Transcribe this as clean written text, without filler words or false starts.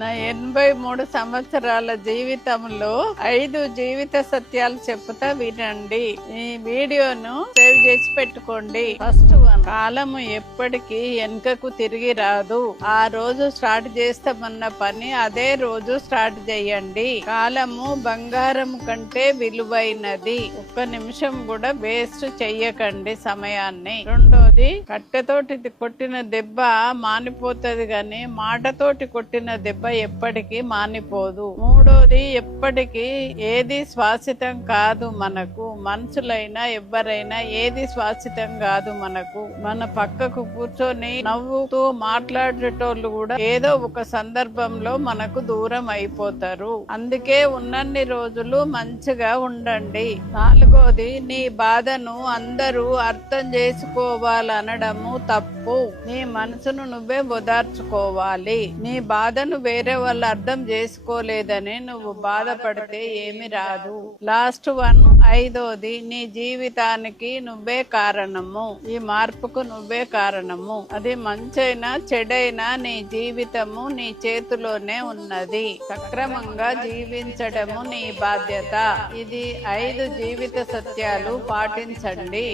నా 83 సంవత్సరాల జీవితంలో 5 జీవిత సత్యాలు చెప్తా వినండి. ఈ వీడియోను సేవ్ చేసి పెట్టుకోండి. ఫస్ట్ వన్, కాలము ఎప్పటికీ వెనుకకు తిరిగి రాదు. ఆ రోజు స్టార్ట్ చేస్తామన్న పని అదే రోజు స్టార్ట్ చేయండి. కాలము బంగారం కంటే విలువైనది. ఒక్క నిమిషం కూడా వేస్ట్ చెయ్యకండి సమయాన్ని. రెండోది, కట్టెతోటి కొట్టిన దెబ్బ మానిపోతుంది గాని మాటతోటి కొట్టిన దెబ్బ ఎప్పటికీ మానిపోదు. మూడోది, ఎప్పటికీ ఏది శాశ్వతం కాదు. మనకు మనుషులైనా ఎవ్వరైనా ఏది శాశ్వతం కాదు. మన పక్కకు కూర్చొని నవ్వుతూ మాట్లాడేటోళ్ళు కూడా ఏదో ఒక సందర్భంలో మనకు దూరం అయిపోతారు. అందుకే ఉన్నన్ని రోజులు మంచిగా ఉండండి. నాలుగోది, నీ బాధను అందరూ అర్థం చేసుకోవాలనడము తప్పు. నీ మనసును నువ్వే ఓదార్చుకోవాలి. నీ బాధను వేరే వాళ్ళు అర్థం చేసుకోలేదని నువ్వు బాధపడితే ఏమి రాదు. లాస్ట్ వన్, ఐదోది, నీ జీవితానికి నువ్వే కారణము. ఈ మార్పుకు నువ్వే కారణము. అది మంచైనా చెడైనా నీ జీవితము నీ చేతిలోనే ఉన్నది. సక్రమంగా జీవించడము నీ బాధ్యత. ఇది 5 జీవిత సత్యాలు పాటించండి.